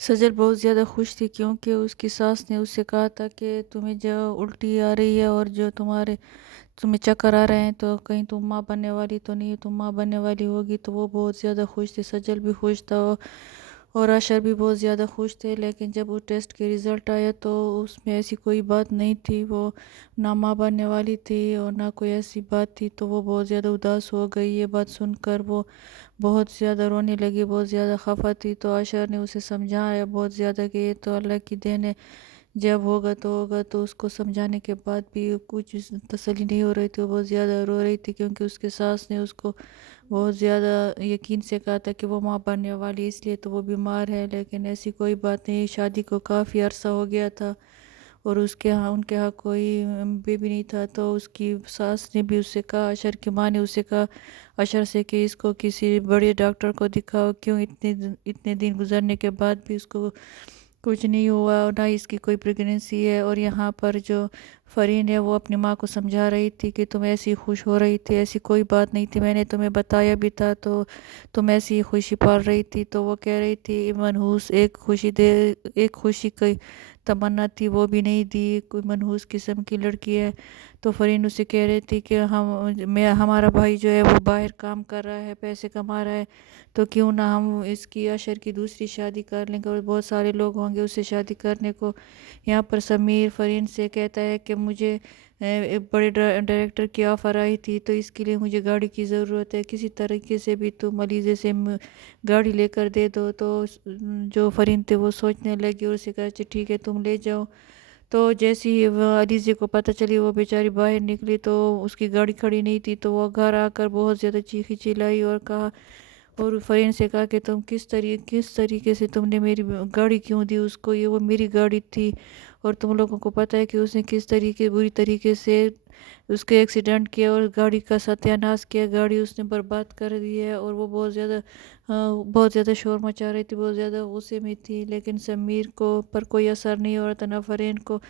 सजल बहुत ज़्यादा खुश थी क्योंकि उसकी सास ने उससे कहा था कि तुम्हें जो उल्टी आ रही है और जो तुम्हें चक्कर आ रहे हैं तो कहीं तुम माँ बनने वाली तो नहीं, तुम माँ बनने वाली होगी। तो वो बहुत ज़्यादा खुश थी, सजल भी खुश था और अशर भी बहुत ज़्यादा खुश थे। लेकिन जब वो टेस्ट के रिज़ल्ट आया तो उसमें ऐसी कोई बात नहीं थी, वो ना माँ बनने वाली थी और ना कोई ऐसी बात थी। तो वो बहुत ज़्यादा उदास हो गई। ये बात सुनकर वो बहुत ज़्यादा रोने लगी, बहुत ज़्यादा खफा थी। तो अशर ने उसे समझाया बहुत ज़्यादा कि ये तो अल्लाह की देन है, जब होगा तो होगा। तो उसको समझाने के बाद भी कुछ तसल्ली नहीं हो रही थी, वो बहुत ज़्यादा रो रही थी क्योंकि उसके सास ने उसको बहुत ज़्यादा यकीन से कहा था कि वो माँ बनने वाली है, इसलिए तो वो बीमार है। लेकिन ऐसी कोई बात नहीं, शादी को काफ़ी अरसा हो गया था और उसके यहाँ उनके यहाँ कोई बेबी नहीं था। तो उसकी सास ने भी उससे कहा, अशर की माँ ने उससे कहा अशर से कि इसको किसी बड़े डॉक्टर को दिखाओ, क्यों इतने दिन गुजरने के बाद भी उसको कुछ नहीं हुआ और ना इसकी कोई प्रेगनेंसी है। और यहाँ पर जो फरीन है वो अपनी माँ को समझा रही थी कि तुम ऐसी खुश हो रही थी, ऐसी कोई बात नहीं थी, मैंने तुम्हें बताया भी था, तो तुम ऐसी ही खुशी पाल रही थी। तो वो कह रही थी मनहूस एक खुशी की तमन्ना थी, वो भी नहीं दी, कोई मनहूस किस्म की लड़की है। तो फरीन उसे कह रही थी कि हमारा भाई जो है वो बाहर काम कर रहा है, पैसे कमा रहा है, तो क्यों ना हम इसकी अशर की दूसरी शादी कर लेंगे और बहुत सारे लोग होंगे उससे शादी करने को। यहाँ पर समीर फरीन से कहता है कि मुझे एक बड़े डायरेक्टर की ऑफ़र आई थी, तो इसके लिए मुझे गाड़ी की ज़रूरत है, किसी तरीके से भी तुम अलीज़े से गाड़ी लेकर दे दो। तो जो फरीन थे वो सोचने लगे और उसे कहा अच्छा ठीक है तुम ले जाओ। तो जैसे ही वो अलीज़े को पता चली, वो बेचारी बाहर निकली तो उसकी गाड़ी खड़ी नहीं थी। तो वो घर आकर बहुत ज़्यादा चीखी चिल्लाई और कहा, और फ़रीन से कहा कि तुम किस तरीके से तुमने मेरी गाड़ी क्यों दी उसको, ये वो मेरी गाड़ी थी। और तुम लोगों को पता है कि उसने किस तरीके बुरी तरीके से उसके एक्सीडेंट किया और गाड़ी का सत्यानाश किया, गाड़ी उसने बर्बाद कर दी है। और वो बहुत ज़्यादा शोर मचा रही थी, बहुत ज़्यादा गुस्से में थी। लेकिन समीर को पर कोई असर नहीं हो रहा था, ना फ़रीन को।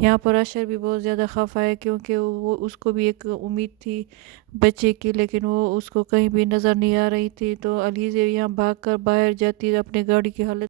यहाँ पर अशर भी बहुत ज़्यादा खफा है क्योंकि वो उसको भी एक उम्मीद थी बच्चे की, लेकिन वो उसको कहीं भी नज़र नहीं आ रही थी। तो अलीज़ यहाँ भाग कर बाहर जाती, अपने गाड़ी की हालत